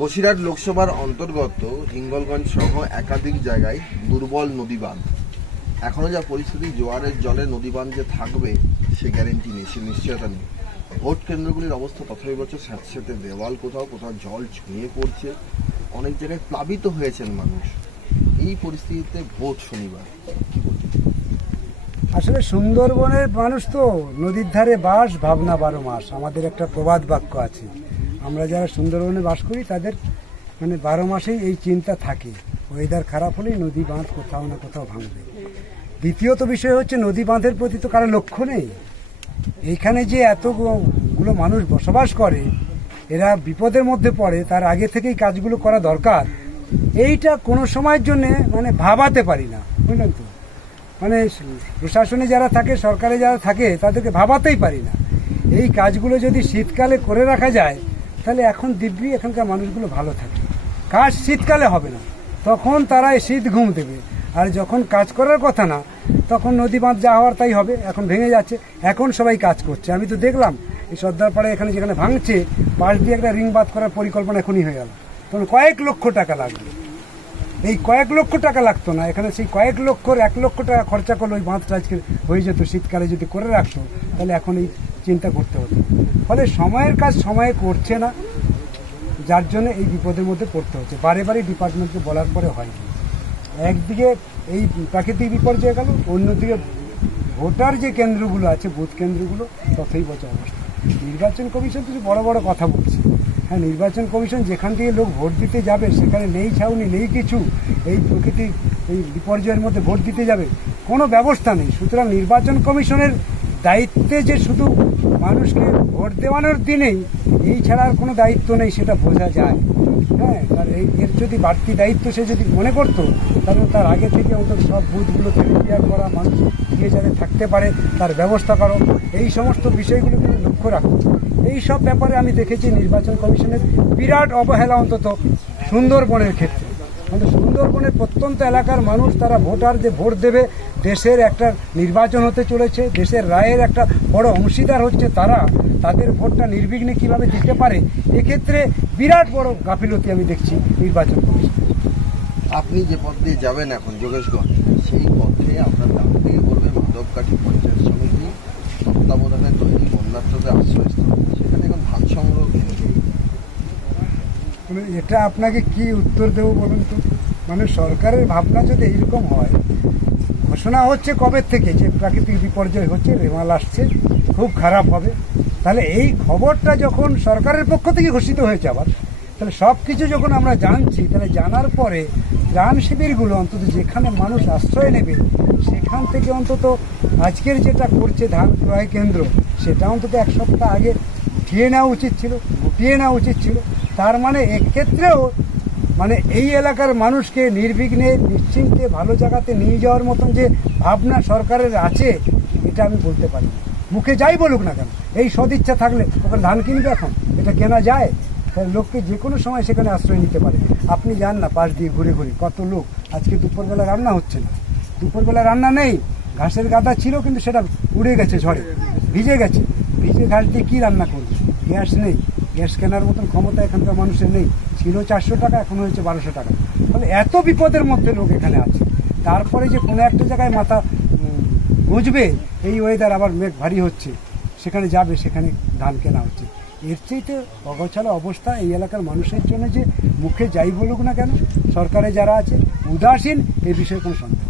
বসিরহাট লোকসভার অন্তর্গত হিঙ্গলগঞ্জ সহ একাধিক জায়গায় দুর্বল নদী বাঁধ। এখনো যা পরিস্থিতি, জোয়ারের জলে নদী বাঁধ যে থাকবে সে গ্যারেন্টি নেই, সে নিশ্চয়তা নেই। ভোট কেন্দ্রগুলির অবস্থা তথাপিবচ্ছ, স্যাঁতস্যাঁতে দেওয়াল, কোথাও কোথাও জল ছুঁয়ে পড়ছে, অনেক জায়গায় প্লাবিত হয়েছেন মানুষ। এই পরিস্থিতিতে ভোট শনিবার কি বলছে? আসলে সুন্দরবনের মানুষ তো নদীর ধারে বাস, ভাবনা 12 মাস। আমাদের একটা প্রবাদ বাক্য আছে, আমরা যারা সুন্দরবনে বাস করি তাদের 12 মাসেই এই চিন্তা থাকে, ওয়েদার খারাপ হলেই নদী বাঁধ কোথাও না কোথাও ভাঙবে। দ্বিতীয়ত বিষয় হচ্ছে, নদী বাঁধের প্রতি তো কারো লক্ষ্য নেই। এইখানে যে এতগুলো মানুষ বসবাস করে, এরা বিপদের মধ্যে পড়ে, তার আগে থেকেই কাজগুলো করা দরকার। এইটা কোনো সময়ের জন্যে ভাবাতে পারি না, বুঝলেন তো। প্রশাসনে যারা থাকে, সরকারে যারা থাকে, তাদেরকে ভাবাতেই পারি না। এই কাজগুলো যদি শীতকালে করে রাখা যায়, তাহলে এখন দিব্যি এখানকার মানুষগুলো ভালো থাকে। কাজ শীতকালে হবে না, তখন তারা শীত ঘুম দেবে। আর যখন কাজ করার কথা না, তখন নদী বাঁধ যা হওয়ার তাই হবে। এখন ভেঙে যাচ্ছে, এখন সবাই কাজ করছে। আমি তো দেখলাম এই সর্দারপাড়ায় এখানে যেখানে ভাঙছে, পাশ দিয়ে একটা রিং বাঁধ করার পরিকল্পনা এখনই হয়ে গেল। তখন কয়েক লক্ষ টাকা লাগবে। এই কয়েক লক্ষ টাকা লাগতো না, এখানে সেই কয়েক লক্ষর 1 লক্ষ টাকা খরচা করলে ওই বাঁধটা আজকে হয়ে যেত। শীতকালে যদি করে রাখতো, তাহলে এখন এই চিন্তা করতে হতো। ফলে সময়ের কাজ সময়ে করছে না, যার জন্য এই বিপদের মধ্যে পড়তে হচ্ছে। বারে বারে ডিপার্টমেন্টকে বলার পরে হয়নি। একদিকে এই প্রাকৃতিক বিপর্যয় গেল, অন্যদিকে ভোটার যে কেন্দ্রগুলো আছে, বুথ কেন্দ্রগুলো ততই বছর অবস্থা। নির্বাচন কমিশন কিছু বড় বড় কথা বলছে। হ্যাঁ, নির্বাচন কমিশন যেখান থেকে লোক ভোট দিতে যাবে, সেখানে নেই ছাউনি, নেই কিছু। এই প্রকৃতির এই বিপর্যয়ের মধ্যে ভোট দিতে যাবে, কোনো ব্যবস্থা নেই। সুতরাং নির্বাচন কমিশনের দায়িত্বে যে শুধু মানুষকে ভোট দেওয়ানোর দিনেই, এই ছাড়া আর কোনো দায়িত্ব নেই, সেটা বোঝা যায়। হ্যাঁ, আর এর যদি বাড়তি দায়িত্ব সে যদি মনে করতো, তাহলে তার আগে থেকে অন্তত সব বুথগুলোকে ক্লিয়ার করা, মানুষ গিয়ে যাতে থাকতে পারে তার ব্যবস্থা করো, এই সমস্ত বিষয়গুলো কিন্তু লক্ষ্য রাখো। এই সব ব্যাপারে আমি দেখেছি নির্বাচন কমিশনের বিরাট অবহেলা, অন্তত সুন্দরবনের ক্ষেত্রে। সুন্দরবনের প্রত্যন্ত এলাকার মানুষ, তারা ভোটার যে ভোট দেবে, দেশের একটা নির্বাচন হতে চলেছে, দেশের রায়ের একটা বড় অংশীদার হচ্ছে তারা, তাদের ভোটটা নির্বিঘ্নে কিভাবে দিতে পারে, এক্ষেত্রে বিরাট বড় গাফিলতি আমি দেখছি নির্বাচন কমিশন। আপনি যে পথ দিয়ে যাবেন এখন যোগেশগঞ্জ, সেই পথে আপনার নাম দিয়ে বলবে মাধবকাঠি পঞ্চায়েত সমিতি তত্ত্বাবধানে তৈরি বন্যার্থদের আশ্রয়স্থল, সেখানে এখন ধান সংগ্রহ কেন্দ্র। এটা আপনাকে কি উত্তর দেবো বলুন তো। সরকারের ভাবনা যদি এইরকম হয়, ঘোষণা হচ্ছে কবে থেকে যে প্রাকৃতিক বিপর্যয় হচ্ছে, রেমাল আসছে, খুব খারাপ হবে, তাহলে এই খবরটা যখন সরকারের পক্ষ থেকে ঘোষিত হয়েছে আবার, তাহলে সব কিছু যখন আমরা জানছি, তাহলে জানার পরে ত্রাণ শিবিরগুলো অন্তত যেখানে মানুষ আশ্রয় নেবে, সেখান থেকে অন্তত আজকের যেটা করছে ধান ক্রয় কেন্দ্র, সেটা অন্তত 1 সপ্তাহ আগে উঠিয়ে নেওয়া উচিত ছিল, গুটিয়ে নেওয়া উচিত ছিল। তার এক্ষেত্রেও এই এলাকার মানুষকে নির্বিঘ্নে নিশ্চিন্তে ভালো জায়গাতে নিয়ে যাওয়ার মতন যে ভাবনা সরকারের আছে, এটা আমি বলতে পারি না। মুখে যাই বলুক না কেন, এই সদিচ্ছা থাকলে ওখানে ধান কিনবে, এখন এটা কেনা যায়, তাহলে লোককে যে কোনো সময় সেখানে আশ্রয় নিতে পারে। আপনি যান না পাশ দিয়ে ঘুরে ঘুরে, কত লোক আজকে দুপুরবেলা রান্না হচ্ছে না, দুপুরবেলা রান্না নেই। ঘাসের গাদা ছিল, কিন্তু সেটা উড়ে গেছে ঝড়ে, ভিজে গেছে। ভিজে ঘাস দিয়ে কী রান্না করবে? গ্যাস নেই, গ্যাস কেনার মতন ক্ষমতা এখানকার মানুষের নেই। ছিল 400 টাকা, এখন হয়েছে 1200 টাকা। ফলে এত বিপদের মধ্যে লোক এখানে আছে। তারপরে যে কোনো একটা জায়গায় মাথা গুঁজবে, এই ওয়েদার আবার মেঘ ভারী হচ্ছে, সেখানে যাবে, সেখানে ধান কেনা হচ্ছে। এর চাইতে অগোছালো অবস্থা এই এলাকার মানুষের জন্য, যে মুখে যাই বলুক না কেন সরকারে যারা আছে উদাসীন, এ বিষয়ে কোনো সন্দেহ।